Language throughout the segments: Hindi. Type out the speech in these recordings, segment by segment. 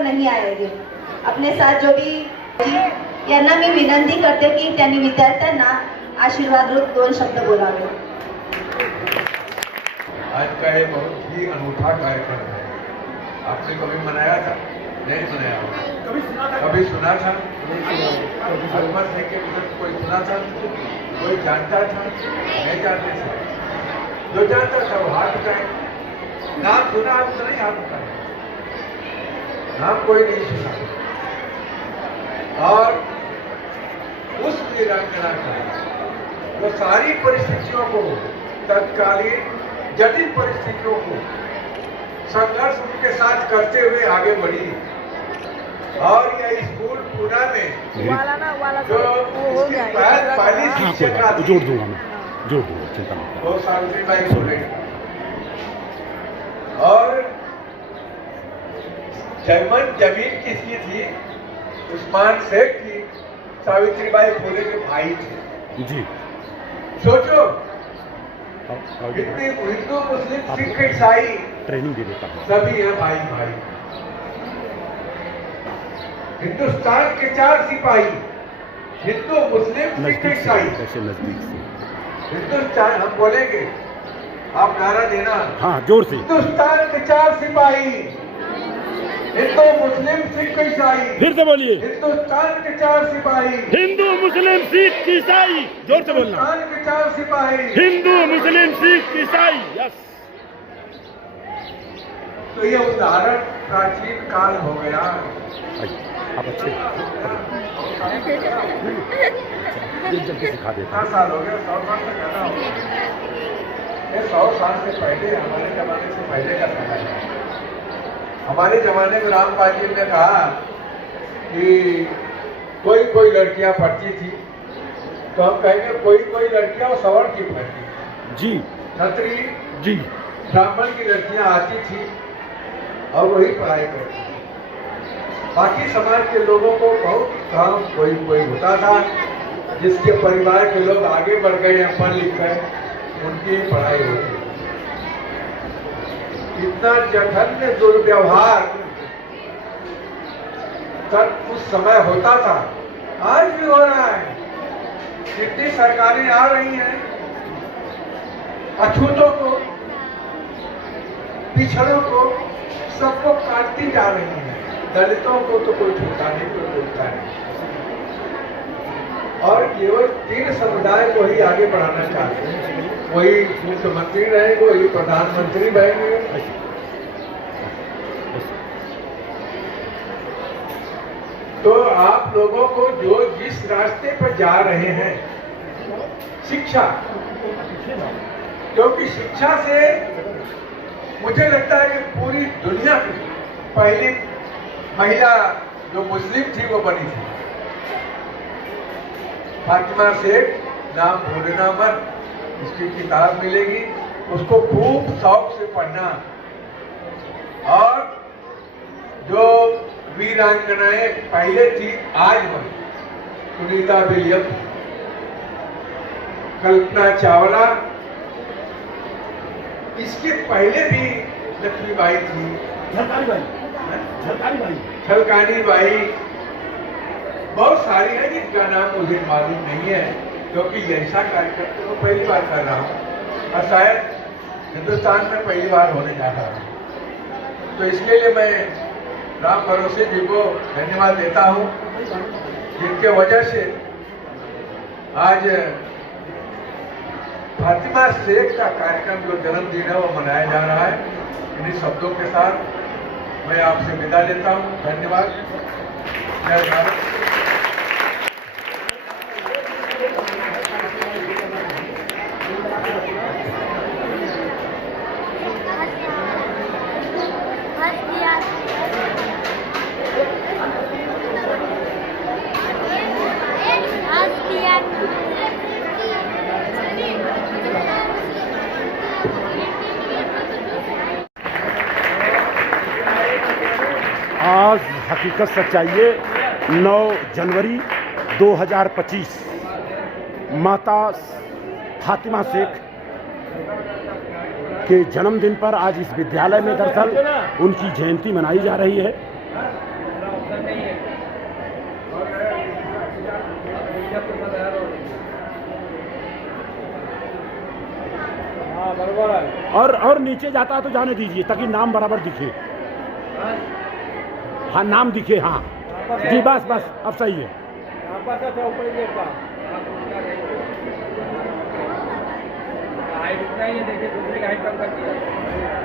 लवकर नाही आएगे. आपले साथ जो भी यांना मी विनंती करते की त्यांनी विद्यार्थ्यांना आशीर्वाद रूप 2 शब्द बोलावे. आज का ये बहुत ही अनूठा कार्यक्रम है. आपने कभी मनाया था? नहीं मनाया होगा. कभी सुना था? हजमत है कि कोई सुना था? कोई जानता था? नहीं जानते थे. जो जानता था वो हाथ उठाए. नाम सुना आप तो नहीं हाथ उठाए. नाम कोई नहीं सुना. और उस वीरांगना का वो सारी परिस्थितियों को, तत्कालीन जटिल परिस्थितियों को संघर्ष उनके साथ करते हुए आगे बढ़ी. और यह स्कूल पूना में जो इसकी पहली शिक्षिका थी, जोड़ दूंगा चिंता मत. वो सावित्रीबाई फुले. और जमीन किसकी थी? उस्मान शेख की. सावित्रीबाई फुले के भाई थे. जी सोचो, इतनी हिंदू मुस्लिम सिख ईसाई ट्रेनिंग दे देता हूँ. सभी है भाई भाई. हिंदुस्तान के 4 सिपाही, हिंदू मुस्लिम सिख नजदीक ईसाई. से कैसे नजदीक से हिंदुस्तान हम बोलेंगे, आप नारा देना. हाँ जोर से. हिंदुस्तान के 4 सिपाही, हिंदू मुस्लिम सिख ईसाई. फिर से बोलिए. हिंदुस्तान के 4 सिपाही, हिंदू मुस्लिम सिख ईसाई. जोर से बोलना. हिंदुस्तान के 4 सिपाही. हिंदू मुस्लिम सिख ईसाई. यस. तो ये उदाहरण प्राचीन काल हो गया. आप अच्छे जल्दी सिखा देता. कितना साल हो गया? 100 साल से ज्यादा हो गया. ये 100 साल से पहले, हमारे जमाने से पहले का समय है. हमारे जमाने में रामपाल जी ने कहा कि कोई कोई लड़कियां पढ़ती थी, तो हम कहेंगे कोई कोई लड़कियां सवर्ण की पढ़ती. जी छत्री जी. ब्राह्मण की लड़कियां आती थी और वही पढ़ाई करती थी. बाकी समाज के लोगों को बहुत काम कोई कोई होता था, जिसके परिवार के लोग आगे बढ़ गए हैं, पढ़ लिख गए, उनकी पढ़ाई होती. इतना जघन्य दुर्व्यवहार तब उस समय होता था, आज भी हो रहा है. कितनी सरकारें आ रही हैं, अछूतों को, पिछड़ों को, सबको काटती जा रही है. दलितों को तो कोई छूता नहीं, कोई छूता नहीं. और केवल 3 समुदाय को ही आगे बढ़ाना चाहते हैं. वही मुख्यमंत्री रहेंगे, वही प्रधानमंत्री रहेंगे. तो आप लोगों को जो जिस रास्ते पर जा रहे हैं, शिक्षा, क्योंकि शिक्षा से मुझे लगता है कि पूरी दुनिया की पहली महिला जो मुस्लिम थी वो बनी थी. फातिमा शेख, नाम भूलना मत. इसकी किताब मिलेगी, उसको खूब शौक से पढ़ना. और जो वीरांगनाएं पहले थी आज बनी, सुनीता विलियम्स, कल्पना चावला, इसके पहले भी लक्ष्मीबाई थी, छलकानी बाई, बहुत सारी है जिनका नाम मुझे मालूम नहीं है, क्योंकि ऐसा कार्यक्रम तो मैं पहली बार कर रहा हूँ और शायद हिंदुस्तान में पहली बार होने जा रहा है. तो इसके लिए मैं राम भरोसे जी को धन्यवाद देता हूँ, जिनके वजह से आज फातिमा शेख का कार्यक्रम जो जन्मदिन है वो मनाया जा रहा है. इन्हीं शब्दों के साथ मैं आपसे विदा लेता हूँ. धन्यवाद. जय भारत. आज हकीकत सच्चाई है 9 जनवरी 2025 माता फातिमा शेख के जन्मदिन पर आज इस विद्यालय में दरअसल उनकी जयंती मनाई जा रही है. और नीचे जाता है तो जाने दीजिए ताकि नाम बराबर दिखे। हाँ नाम दिखे, हाँ जी, बस बस अब सही है।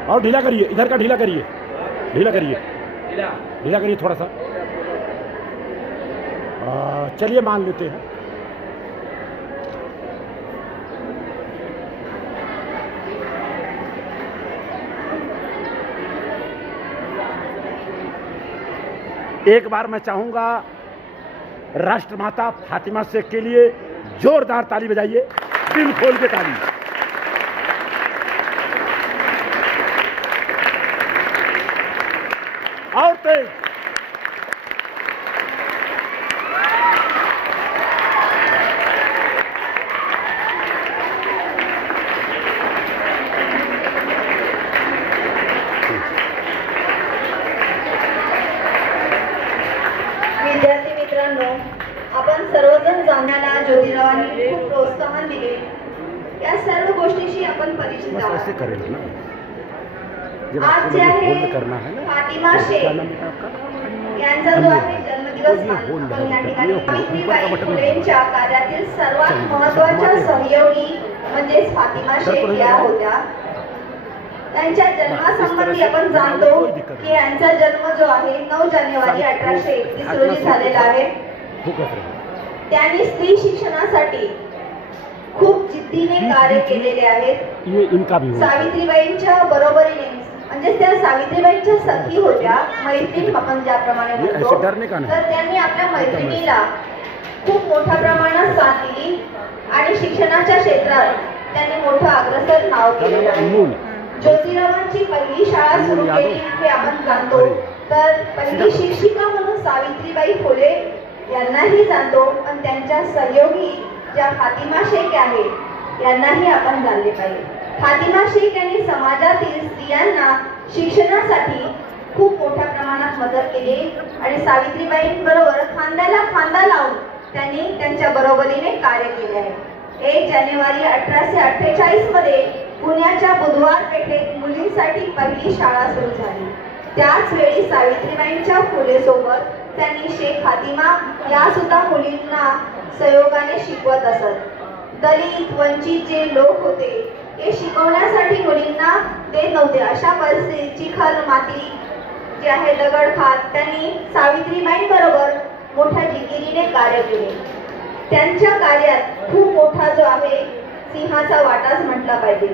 और ढीला करिए, इधर का ढीला करिए, ढीला करिए, ढीला करिए थोड़ा सा। चलिए मान लेते हैं। एक बार मैं चाहूंगा राष्ट्रमाता फातिमा शेख के लिए जोरदार ताली बजाइए, दिल खोल के ताली। और तेज। विद्यार्थी मित्रांनो, आपण सर्वजण जाण्याला ज्योतिरावांनी खूप प्रोत्साहन दिले। या सर्व गोष्टीशी आपण परिचित ऐसे आहोत। करें ना, जब आज आपको जे आहे होल्ड करना है ना, फातिमा क्या शेख नाम है आपका? यांचा जो आहे जन्मदिवस आपण या ठिकाणी सावित्रीबाई फुलेंच्या कार्यातील सर्वात महत्त्वाच्या सहयोगी म्हणजेच फातिमा शेख या होत्या। त्यांच्या जन्मासंबंधी आपण जाणतो की यांचा जन्म जो आहे 9 जानेवारी 1831 रोजी झालेला आहे। त्यांनी स्त्री शिक्षणासाठी खूप जिद्दीने कार्य केलेले आहेत। ये इनका भी हुआ। सावित्रीबाईंच्या बरोबरीने म्हणजे त्या सावित्रीबाईंच्या सखी होत्या, मैत्रीण आपण ज्याप्रमाणे म्हणतो, तर त्यांनी आपल्या मैत्रिणीला खूप मोठ्या प्रमाणात साथ दिली आणि शिक्षणाच्या क्षेत्रात त्यांनी मोठं अग्रसर नाव केलेलं आहे। ज्योतिरावांची पहिली शाळा सुरू केली हे आपण जाणतो, तर पहिली शिक्षिका म्हणून सावित्रीबाई फुले यांनाही जाणतो, पण त्यांच्या सहयोगी ज्या फातिमा शेख आहे यांनाही आपण जाणले पाहिजे। फातिमा शेख यांनी समाजातील स्त्रियांना शिक्षणासाठी खूप मोठ्या प्रमाणात मदत केली आणि सावित्रीबाईंबरोबर खांद्याला खांदा लावून त्यांनी त्यांच्या बरोबरीने कार्य केले आहे। 1 जानेवारी 1848 मध्ये पुण्याच्या बुधवार पेठेत मुलींसाठी पहिली शाळा सुरू झाली। त्याच वेळी सावित्रीबाईंच्या फुले सोबत त्यांनी शेख फातिमा या सुद्धा मुलींना सहयोगाने शिकवत असत। दलित वंचित जे लोक होते ते शिकवण्यासाठी मुलींना देत नव्हते, अशा परिस्थितीत चिखल माती जे आहे दगड खात त्यांनी सावित्रीबाईंबरोबर मोठ्या जिकिरीने कार्य केले। त्यांच्या कार्यात खूप मोठा जो आहे सिंहाचा वाटाच म्हटला पाहिजे।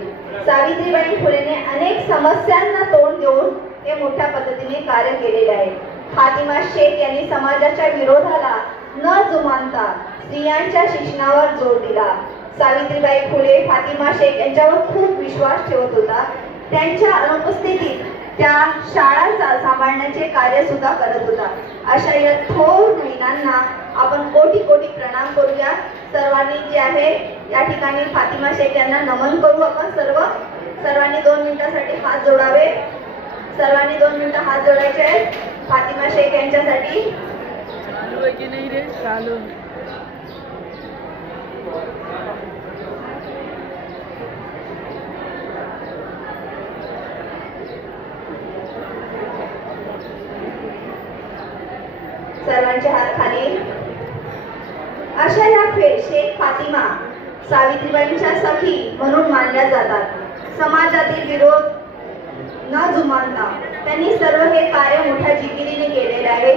सावित्रीबाई फुलेने अनेक समस्यांना तोंड देऊन ते मोठ्या पद्धतीने कार्य केलेले आहे। फातिमा शेख यांनी समाजाच्या विरोधाला न जुमानता स्त्रियांच्या शिक्षणावर जोर दिला। सावित्रीबाई फुले फातिमा शेख यांच्यावर खूप विश्वास ठेवत होता। त्यांच्या अनुपस्थितीत त्या शाळा सांभाळण्याचे कार्य सुद्धा करत होता। अशा या थोर महिलांना आपण कोटी कोटी प्रणाम करूया। सर्वांनी जे आहे या ठिकाणी फातिमा शेख यांना नमन करू। आपण सर्वांनी 2 मिनिटांसाठी हात जोडावे। सर्वांनी 2 मिनिटं हात जोडायचे आहेत फातिमा शेख यांच्यासाठी। चालू आहे की नाही रे? चालू। सर्वांचे हात खाली। अशा या शेख फातिमा सावित्रीबाईंच्या सखी म्हणून मानल्या जातात। समाजातील विरोध न जुमानता त्यांनी सर्व हे कार्य मोठ्या जिकिरीने केलेले आहे।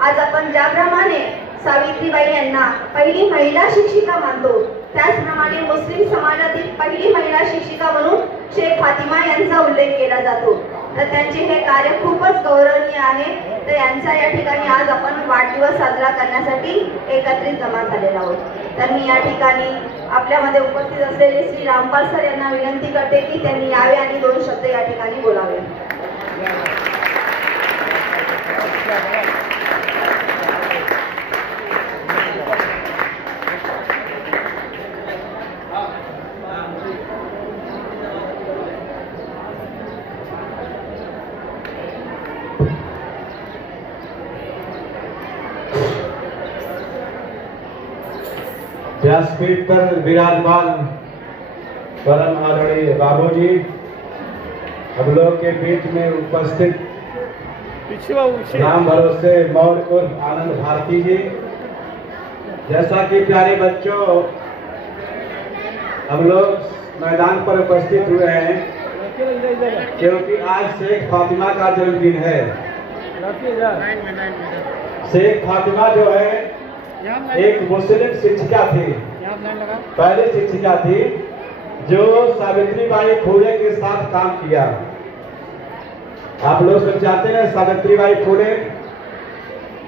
आज आपण ज्याप्रमाणे सावित्रीबाई यांना पहिली महिला शिक्षिका मानतो, त्याचप्रमाणे मुस्लिम समाजातील पहिली महिला शिक्षिका म्हणून शेख फातिमा यांचा उल्लेख केला जातो। तर त्यांचे हे कार्य खूपच गौरवनीय आहे। तर यांचा या ठिकाणी आज आपण वाढदिवस साजरा करण्यासाठी एकत्रित जमा झालेलो आहोत। तर मी या ठिकाणी आपल्यामध्ये उपस्थित असलेले श्री रामपाल सर यांना विनंती करते की त्यांनी यावे आणि 2 शब्द या ठिकाणी बोलावे। व्यासपीठ पर विराजमान परम आदरणीय बाबूजी, हम लोग के बीच में उपस्थित राम भरोसे मौर्य उर्फ आनंद भारती जी, जैसा कि प्यारे बच्चों हम लोग मैदान पर उपस्थित हुए हैं क्योंकि आज शेख फातिमा का जन्मदिन है। शेख फातिमा जो है एक मुस्लिम शिक्षिका थी, पहली शिक्षिका थी जो सावित्रीबाई फुले के साथ काम किया। आप लोग सब जानते हैं सावित्रीबाई फुले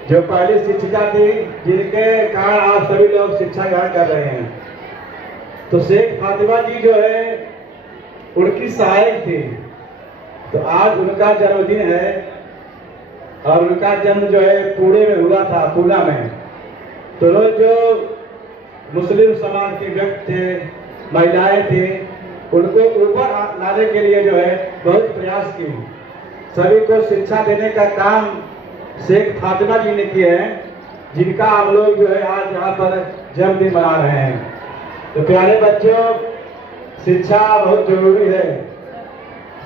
जो पहली शिक्षिका थी, जिनके कारण आप सभी लोग शिक्षा ग्रहण कर रहे हैं। तो शेख फातिमा जी जो है उनकी सहायक थी। तो आज उनका जन्मदिन है और उनका जन्म जो है पुणे में हुआ था, पूना में। तो लोग जो मुस्लिम समाज के व्यक्ति थे, महिलाएं थे, उनको ऊपर लाने के लिए जो है बहुत प्रयास किए। सभी को शिक्षा देने का काम शेख फातिमा जी ने किए हैं, जिनका हम लोग जो है आज यहाँ पर जन्मदिन मना रहे हैं। तो प्यारे बच्चों, शिक्षा बहुत जरूरी है।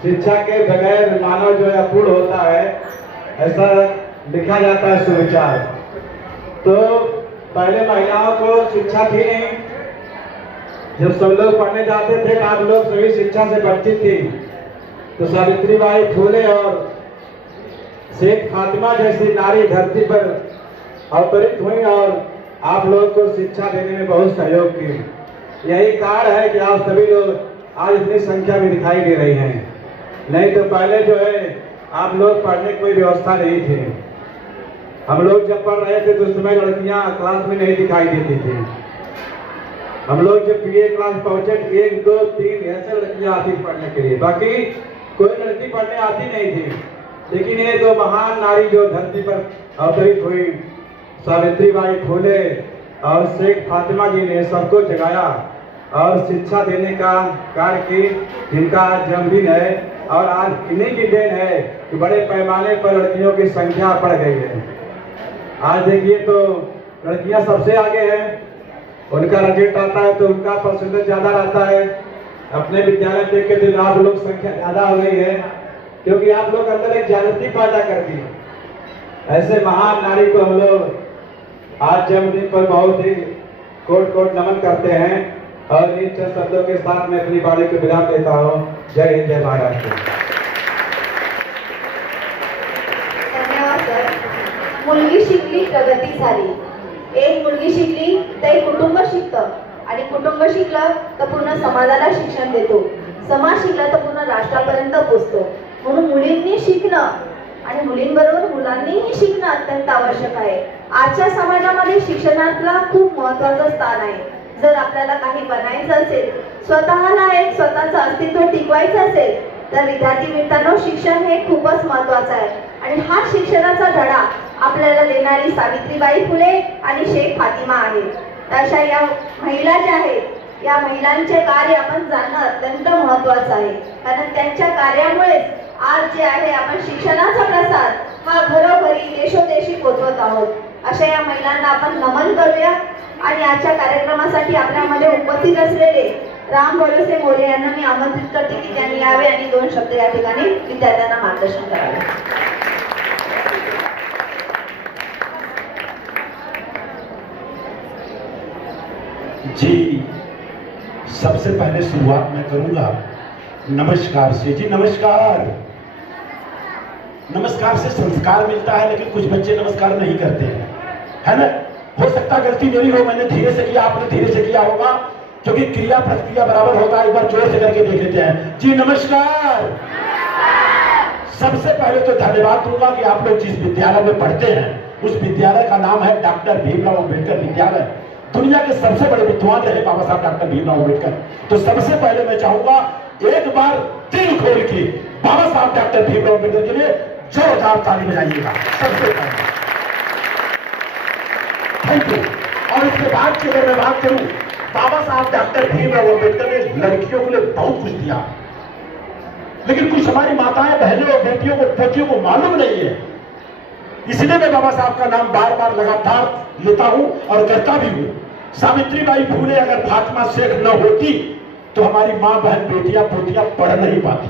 शिक्षा के बगैर मानव जो है अपूर्ण होता है, ऐसा लिखा जाता है सुविचार। तो पहले महिलाओं को शिक्षा थी नहीं, जब सब लोग पढ़ने जाते थे आप लोग सभी शिक्षा से वंचित थी। तो सावित्रीबाई फुले और शेख फातिमा जैसी नारी धरती पर अवतरित हुई और आप लोगों को शिक्षा देने में बहुत सहयोग की। यही कारण है कि आप सभी लोग आज इतनी संख्या में दिखाई दे रही हैं। नहीं तो पहले जो है आप लोग पढ़ने की कोई व्यवस्था नहीं थी। हम लोग जब पढ़ रहे थे तो उस समय लड़कियां क्लास में नहीं दिखाई देती थी। हम लोग जब पीए क्लास पहुंचे 1, 2, 3 ऐसे लड़कियां आती पढ़ने के लिए, बाकी कोई लड़की पढ़ने आती नहीं थी। लेकिन ये दो महान नारी जो धरती पर अवतरित हुई, सावित्रीबाई फुले और शेख फातिमा जी ने सबको जगाया और शिक्षा देने का कार्य की, जिनका आज जन्मदिन है। और आज इन्हीं की देन है कि बड़े पैमाने पर लड़कियों की संख्या बढ़ गई है। आज देखिए तो लड़कियां सबसे आगे हैं, उनका रिजल्ट आता है तो उनका परसेंटेज ज्यादा रहता है। अपने विद्यालय देख के तो आप लोग संख्या ज्यादा हो गई है, क्योंकि आप लोग अंदर एक जागृति पैदा करती है। ऐसे महान नारी को हम लोग आज जन्मदिन पर बहुत ही कोट कोट नमन करते हैं। और इन चंद शब्दों के साथ मैं अपनी वाणी को विराम देता हूँ। जय हिंद, जय महाराष्ट्र। धन्यवाद सर। मुलगी शिकली प्रगती झाली। एक मुलगी शिकली तर एक कुटुंब शिकतं आणि कुटुंब शिकलं तर पूर्ण समाजाला शिक्षण देतो, समाज शिकला तर पूर्ण राष्ट्रापर्यंत पोहोचतो। म्हणून मुलींनी शिकणं आणि मुलींबरोबर मुलांनीही शिकणं अत्यंत आवश्यक आहे। आजच्या समाजामध्ये शिक्षणाला खूप महत्त्वाचं स्थान आहे। जर आपल्याला काही बनायचं असेल, स्वतःला एक स्वतःचं अस्तित्व टिकवायचं असेल, तर विद्यार्थी मित्रांनो शिक्षण हे खूपच महत्त्वाचं आहे। आणि हा शिक्षणाचा धडा आपल्याला देणारी सावित्रीबाई फुले आणि शेख फातिमा आहेत। अशा या महिला ज्या आहेत, या महिलांचे कार्य आपण जाणणं अत्यंत महत्त्वाचं आहे, कारण त्यांच्या कार्यामुळे आज जे आहे आपण शिक्षणाचा प्रसार हा घरोघरी देशोदेशी पोहोचवत आहोत। अशा या महिलांना आपण नमन करूया। आणि आजच्या कार्यक्रमासाठी आपल्यामध्ये उपस्थित असलेले राम भरोसे मोरे यांना मी आमंत्रित करते की त्यांनी यावे आणि 2 शब्द या ठिकाणी विद्यार्थ्यांना मार्गदर्शन करावे। जी, सबसे पहले शुरुआत मैं करूंगा नमस्कार से। जी नमस्कार। नमस्कार से संस्कार मिलता है, लेकिन कुछ बच्चे नमस्कार नहीं करते हैं, है ना। हो सकता गलती मेरी हो, मैंने धीरे से किया, आपने धीरे से किया होगा, क्योंकि क्रिया प्रतिक्रिया बराबर होगा। एक बार जोर से करके देख लेते हैं। जी नमस्कार। सबसे पहले तो धन्यवाद दूंगा कि आप लोग जिस विद्यालय में पढ़ते हैं उस विद्यालय का नाम है डॉक्टर भीमराव अंबेडकर विद्यालय। दुनिया के सबसे बड़े विद्वान रहे बाबा साहब डॉक्टर भीमराव अंबेडकर। तो सबसे पहले मैं चाहूंगा एक बार दिल खोल के बाबा साहब डॉक्टर भीमराव अंबेडकर के लिए जोरदार ताली बजाइएगा सबसे पहले। Thank you. और इसके बाद की अगर मैं बात करूं, बाबा साहब डॉक्टर भीमराव अंबेडकर ने लड़कियों के लिए बहुत कुछ दिया, लेकिन कुछ हमारी माताएं, बहनों और बेटियों को, पोतियों को मालूम नहीं है इसलिए मैं बाबा साहब का नाम बार बार लगातार लेता हूं और करता भी हूं। सावित्रीबाई फूले अगर फातिमा शेख न होती तो हमारी माँ बहन बेटियां पोतियां पढ़ नहीं पाती।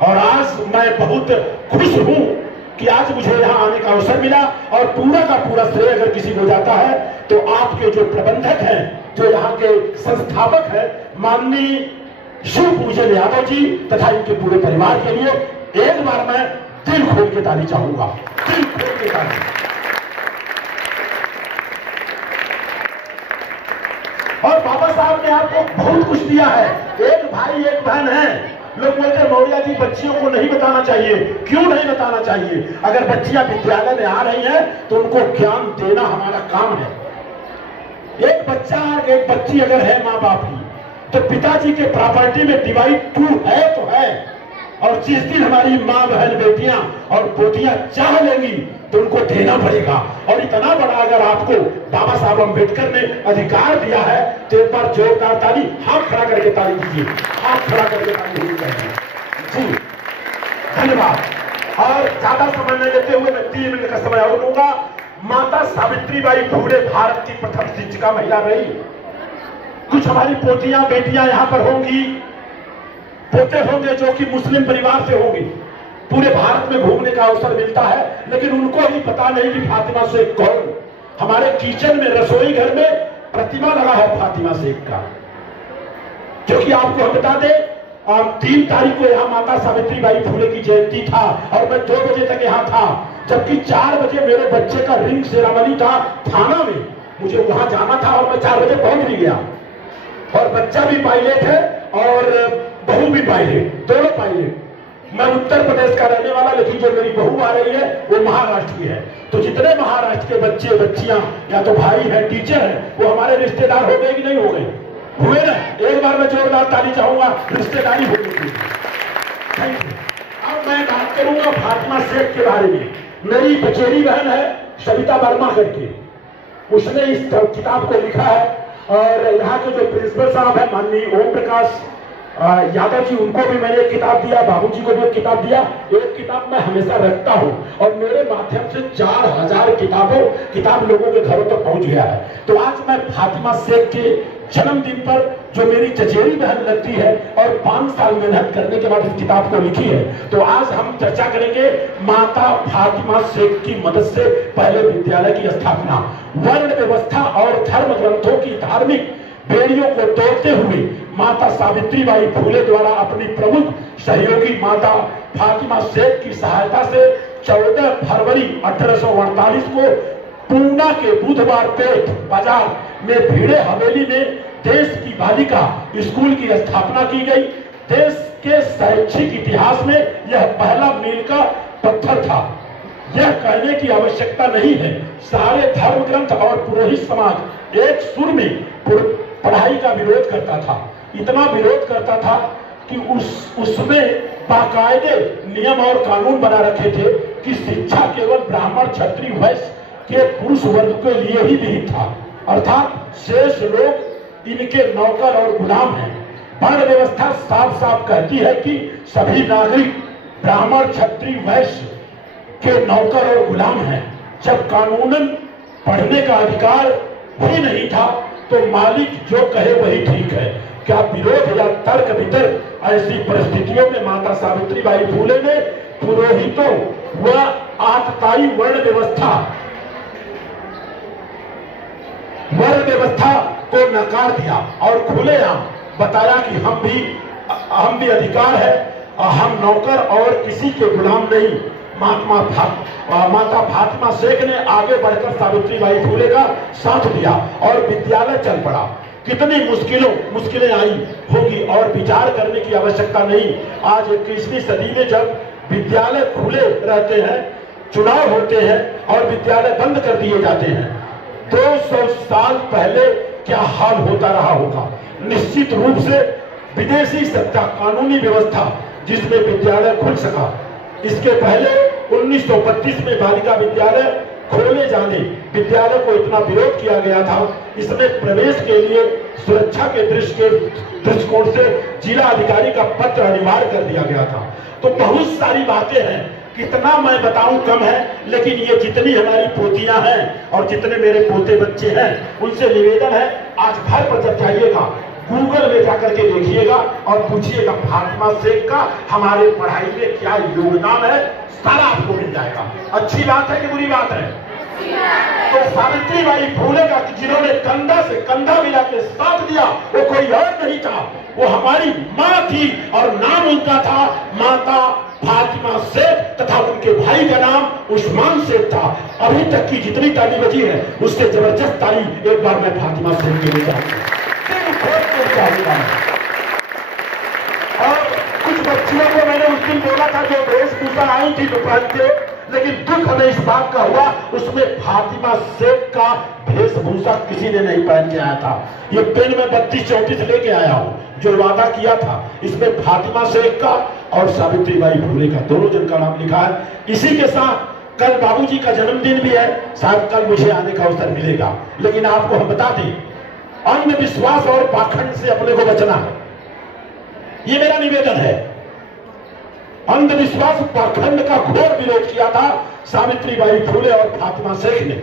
और आज मैं बहुत खुश हूं कि आज मुझे यहाँ आने का अवसर मिला और पूरा का पूरा श्रेय अगर किसी को जाता है तो आपके जो प्रबंधक हैं, जो यहाँ के संस्थापक हैं, माननीय शिव पूजन यादव जी तथा इनके पूरे परिवार के लिए एक बार मैं दिल खोल के ताली चाहूंगा, दिल खोल के ताली। और बाबा साहब ने आपको बहुत कुछ दिया है। एक भाई एक बहन है। लोग बोलते हैं मौर्या जी बच्चियों को नहीं बताना चाहिए। क्यों नहीं बताना चाहिए? अगर बच्चियां विद्यालय में आ रही हैं तो उनको ज्ञान देना हमारा काम है। एक बच्चा और एक बच्ची अगर है माँ बाप की तो पिताजी के प्रॉपर्टी में डिवाइड 2 है तो है। और जिस दिन हमारी माँ बहन बेटियां और पोतियां चाह लेंगी तो उनको देना पड़ेगा। और इतना बड़ा अगर आपको बाबा साहब अम्बेडकर ने अधिकार दिया है तो एक बार जोरदार ताली, हाथ खड़ा करके ताली दीजिए, हाथ खड़ा करके ताली होनी चाहिए जी। धन्यवाद। और ज्यादा समय नहीं लेते हुए मैं 3 मिनट का समय और लूंगा। माता सावित्रीबाई फूले भारत की प्रथम शिक्षिका महिला रही। कुछ हमारी पोतियां बेटियां यहाँ पर होंगी, पोते होंगे जो कि मुस्लिम परिवार से होंगे। पूरे भारत में घूमने का अवसर मिलता है लेकिन उनको ही पता नहीं कि फातिमा शेख कौन। हमारे किचन में, रसोई घर में प्रतिमा लगा है फातिमा शेख का, क्योंकि आपको हम बता दें 3 तारीख को यहाँ माता सावित्रीबाई फूले की जयंती था और मैं 2 बजे तक यहाँ था, जबकि 4 बजे मेरे बच्चे का रिंग सेरेमनी था थाना में। मुझे वहां जाना था और मैं 4 बजे पहुंच भी गया। और बच्चा भी पायलट है और बहू भी पायलट, दोनों पायलट। मैं उत्तर प्रदेश का रहने वाला, लेकिन जो मेरी बहू आ रही है वो महाराष्ट्र की है। तो जितने महाराष्ट्र के बच्चे बच्चियां या तो भाई हैं, टीचर हैं, वो हमारे रिश्तेदार हो गए कि नहीं हो गए? हुए ना? एक बार मैं जोरदार ताली चाहूंगा, रिश्तेदारी हो गई। Thank you. अब मैं बात करूंगा फातिमा शेख के बारे में। मेरी बचेरी बहन है सविता वर्मा करके, उसने इस किताब को लिखा है। और यहाँ के जो प्रिंसिपल साहब है माननीय ओम प्रकाश यादव जी, उनको भी मैंने एक किताब दिया, बाबूजी को भी एक किताब दिया। एक किताब मैं हमेशा रखता हूँ और मेरे माध्यम से 4000 किताब लोगों के घरों तक पहुंच गया है। तो आज मैं फातिमा शेख के जन्मदिन पर, जो मेरी चचेरी बहन लगती है और 5 साल मेहनत करने के बाद इस किताब को लिखी है, तो आज हम चर्चा करेंगे माता फातिमा शेख की मदद से पहले विद्यालय की स्थापना, वर्ण व्यवस्था और धर्म ग्रंथों की धार्मिक बेड़ियों को तोड़ते हुए माता सावित्रीबाई फूले द्वारा अपनी प्रमुख सहयोगी माता फातिमा शेख की सहायता से 14 फरवरी 1848 को पूना के बुधवार पेट बाजार में भीड़े हवेली में देश की बालिका स्कूल की स्थापना की गई। देश के शैक्षिक इतिहास में यह पहला मील का पत्थर था। यह कहने की आवश्यकता नहीं है, सारे धर्म ग्रंथ और पुरोहित समाज एक सुर में पढ़ाई का विरोध करता था। इतना विरोध करता था कि उसमें बाकायदे नियम और कानून बना रखे थे कि शिक्षा केवल ब्राह्मण, क्षत्रिय, वैश्य के पुरुष वर्ग के लिए ही निहित था, अर्थात शेष लोग इनके नौकर और गुलाम हैं। वर्ण व्यवस्था साफ साफ कहती है कि सभी नागरिक ब्राह्मण, क्षत्रिय, वैश्य के नौकर और गुलाम हैं। जब कानूनन पढ़ने का अधिकार ही नहीं था तो मालिक जो कहे वही ठीक है। क्या विरोध या तर्क वितर्क? ऐसी परिस्थितियों में माता सावित्रीबाई फूले ने पुरोहितों व आतताई वर्ण व्यवस्था को नकार दिया और खुलेआम बताया कि हम भी अधिकार है, हम नौकर और किसी के गुलाम नहीं। माता फातिमा शेख ने आगे बढ़कर सावित्रीबाई फूले का साथ दिया और विद्यालय चल पड़ा। कितनी मुश्किलें आई होगी और विचार करने की आवश्यकता नहीं। आज 21वीं सदी में जब विद्यालय खुले रहते हैं, चुनाव होते हैं और विद्यालय बंद कर दिए जाते हैं, 200 साल पहले क्या हाल होता रहा होगा। निश्चित रूप से विदेशी सत्ता, कानूनी व्यवस्था जिसमें विद्यालय खुल सका। इसके पहले 1932 में बालिका विद्यालय खोले जाने विद्यालय को इतना विरोध किया गया था, इसमें प्रवेश के लिए सुरक्षा के दृष्टिकोण से जिला अधिकारी का पत्र अनिवार्य कर दिया गया था। तो बहुत सारी बातें हैं कितना मैं बताऊं कम है, लेकिन ये जितनी हमारी पोतियां हैं और जितने मेरे पोते बच्चे हैं, उनसे निवेदन है, आज घर पर जब जाइएगा गूगल में जाकर के देखिएगा और पूछिएगा फातिमा शेख का हमारे पढ़ाई में क्या योगदान है, सारा आपको मिल जाएगा। अच्छी बात है कि बुरी बात है? तो सावित्रीबाई फूले का जिन्होंने कंधा से कंधा मिला के साथ दिया, वो कोई और नहीं था, वो हमारी माँ थी और नाम उनका था माता फातिमा शेख तथा उनके भाई का नाम उस्मान शेख था। अभी तक की जितनी ताली बजी है उससे जबरदस्त ताली एक बार मैं फातिमा शेख के लिए चाहूंगा। और कुछ बच्चियों को मैंने उस दिन बोला था जो वेशभूषा आई थी दोपहर के, लेकिन दुख हमें इस बात का हुआ उसमें फातिमा शेख का वेशभूषा किसी ने नहीं पहन के आया था। ये पेन में 32-34 लेके आया हूं, जो वादा किया था इसमें फातिमा शेख का और सावित्रीबाई फूले का दोनों जन का नाम लिखा है। इसी के साथ कल बाबूजी का जन्मदिन भी है, शायद कल मुझे आने का अवसर मिलेगा, लेकिन आपको हम बता दें अंधविश्वास और पाखंड से अपने को बचना है, ये मेरा निवेदन है। अंधविश्वास पाखंड का घोर विरोध किया था सावित्रीबाई फूले और फातिमा शेख ने।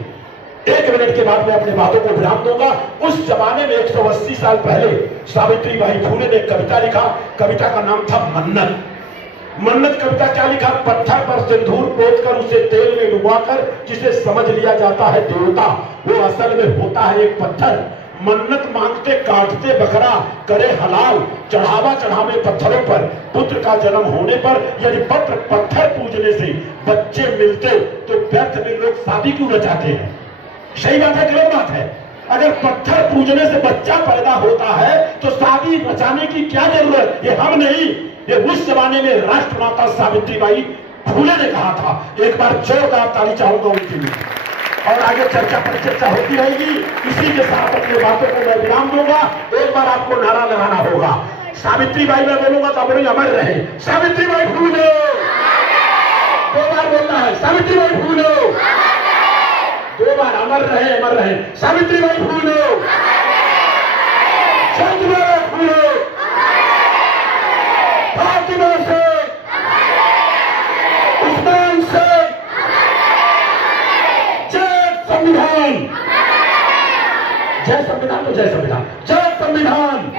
1 मिनट के बाद मैं अपने बातों को विराम दूंगा। उस जमाने में 180 साल पहले सावित्रीबाई फूले ने कविता लिखा, कविता का नाम था मन्नत। मन्नत कविता क्या लिखा? पत्थर पर सिंदूर पोतकर उसे तेल में डुबाकर जिसे समझ लिया जाता है देवता, वो असल में होता है एक पत्थर। मन्नत मांगते काटते बकरा करे हलाल, चढ़ावा चढ़ावे पत्थरों पर, पुत्र का जन्म होने पर यदि पत्थर पूजने से बच्चे मिलते तो व्यर्थ में लोग शादी क्यों रचाते हैं? सही बात है, गलत बात है? अगर पत्थर पूजने से बच्चा पैदा होता है तो शादी रचाने की क्या जरूरत? ये हम नहीं, ये उस जमाने में राष्ट्रमाता सावित्रीबाई फूले ने कहा था। एक बार जोरदार ताली चाहूंगा उनके लिए, और आगे चर्चा परिचर्चा होती रहेगी। इसी के साथ अपनी बातों को मैं विराम दूंगा। एक बार आपको नारा लगाना होगा, सावित्रीबाई मैं बोलूंगा तो अपने अमर रहे, सावित्रीबाई फूले। 2 बार बोलना है, सावित्रीबाई फूले। 2 बार अमर रहे, सावित्रीबाई फूले। सावित्रीबाई फूले, फातिमा शेख, उस्मान शेख, संविधान, जय संविधान, तो जय संविधान, जय संविधान,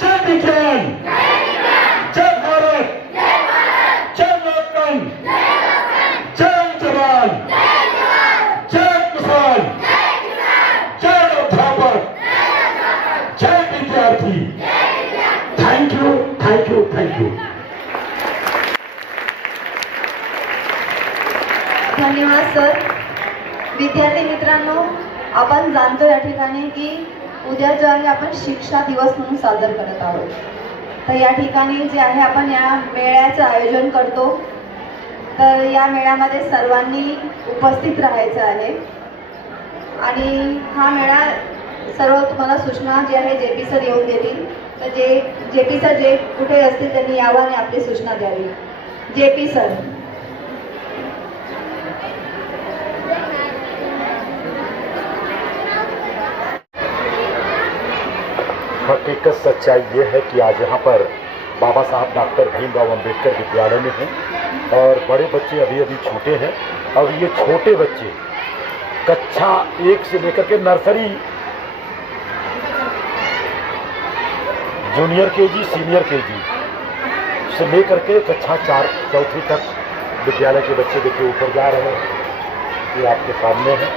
जय विज्ञान, जय भारत, जय लोकतंत्र, जय जवान, जय किसान, जय अध्यापक, जय विद्यार्थी। Thank you, thank you, thank you. धन्यवाद सर। विद्यार्थी मित्रांनो, आपण जाणतो या ठिकाणी की उद्या जो आहे आपण शिक्षा दिवस म्हणून साजरा करत आहोत, तर या ठिकाणी जे आहे आपण या मेळ्याचं आयोजन करतो, तर या मेळ्यामध्ये सर्वांनी उपस्थित राहायचं आहे। आणि हा मेळा सर्व तुम्हाला सूचना जी आहे जेपी सर येऊन देतील, तर जेपी सर जे कुठे असतील त्यांनी यावं आणि आपली सूचना द्यावी। JP sir. हकीकत सच्चाई ये है कि आज यहाँ पर बाबा साहब डॉक्टर भीमराव अंबेडकर विद्यालय में हैं और बड़े बच्चे अभी अभी छोटे हैं, और ये छोटे बच्चे कक्षा 1 से लेकर के nursery, junior KG, senior KG से लेकर के कक्षा 4 चौथी तक विद्यालय के बच्चे देखिए ऊपर जा रहे हैं। ये आपके सामने है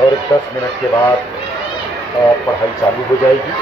और 10 मिनट के बाद पढ़ाई चालू हो जाएगी।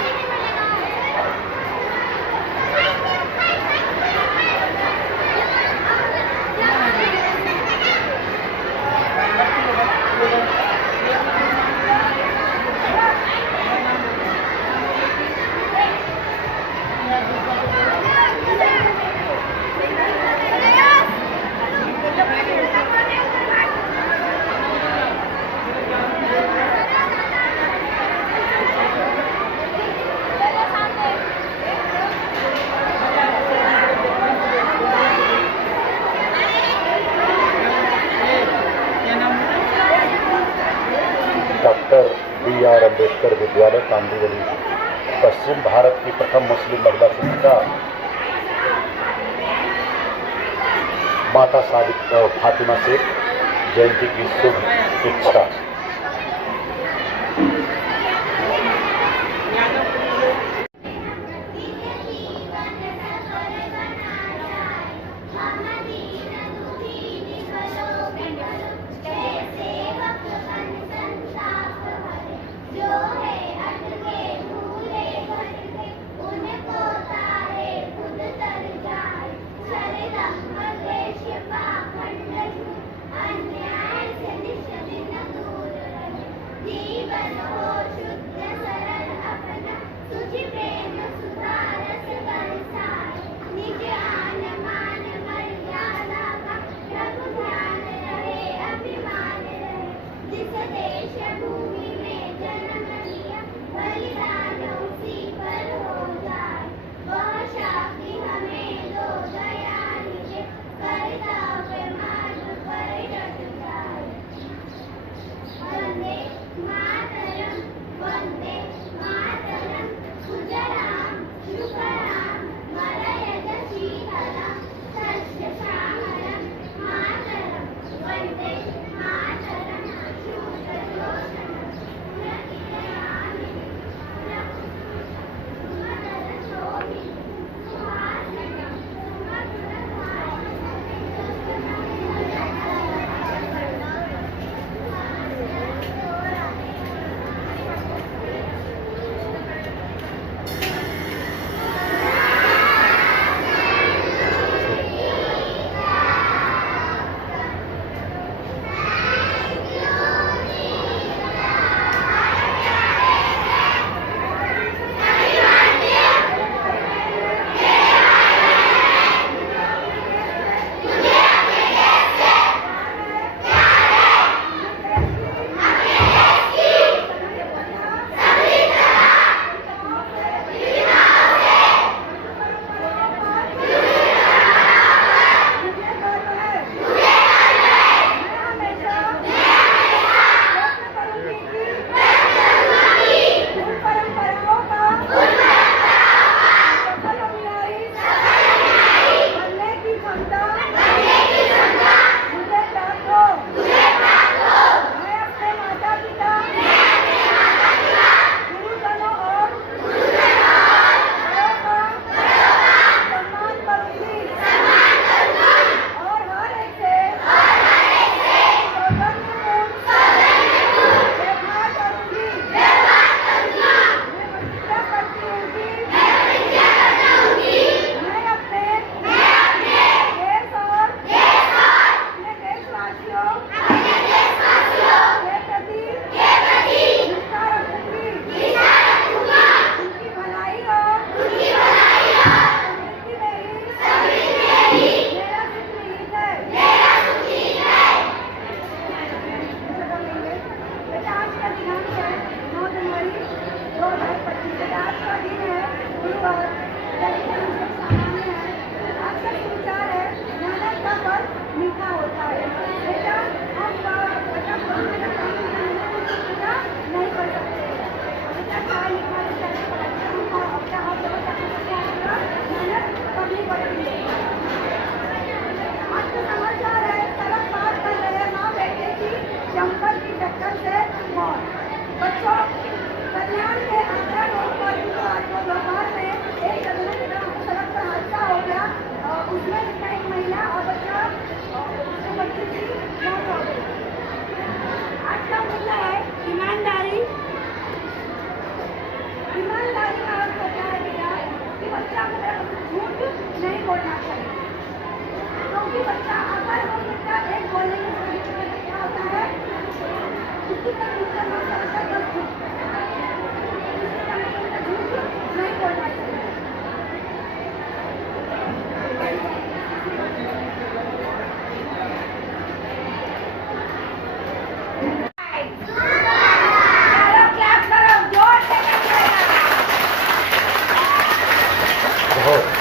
Doctor B.R. अम्बेडकर विद्यालय कांदिवली, पश्चिम भारत की प्रथम मुस्लिम महिला शिक्षिका माता फातिमा शेख जयंती की शुभ इच्छा।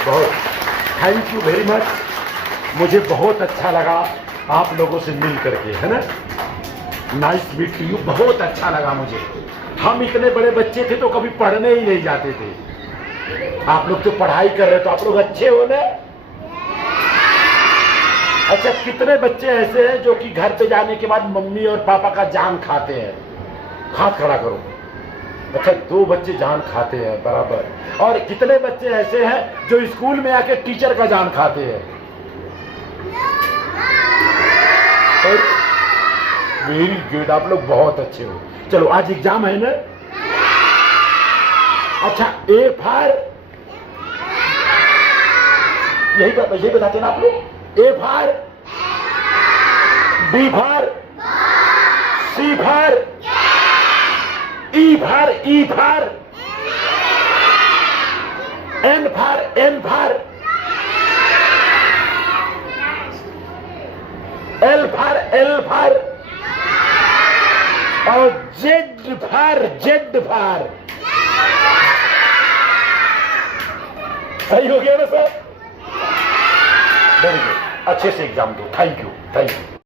बहुत थैंक यू वेरी मच। मुझे बहुत अच्छा लगा आप लोगों से मिल करके, है ना। नाइस मीट यू, बहुत अच्छा लगा मुझे। हम इतने बड़े बच्चे थे तो कभी पढ़ने ही नहीं जाते थे। आप लोग तो पढ़ाई कर रहे हो तो आप लोग अच्छे हो ना। अच्छा, कितने बच्चे ऐसे हैं जो कि घर पे जाने के बाद मम्मी और पापा का जान खाते हैं? हाथ खड़ा करो। अच्छा, 2 बच्चे जान खाते हैं बराबर। और कितने बच्चे ऐसे हैं जो स्कूल में आके टीचर का जान खाते हैं? वेरी गुड, आप लोग बहुत अच्छे हो। चलो, आज एग्जाम है ना? अच्छा, ए फॉर, यही बताते ना आप लोग? A for, B for, C for, E for, N for, L for, और जेड फॉर। सही हो गया ना सर? वेरी गुड, अच्छे से एग्जाम दो। Thank you.